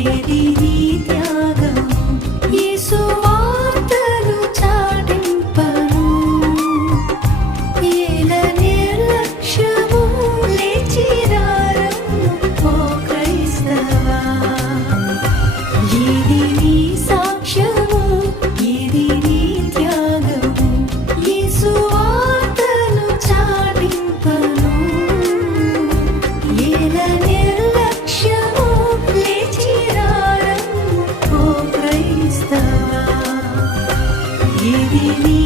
ఏది నీ త్యాగము యేసు వార్తను ఇది నీ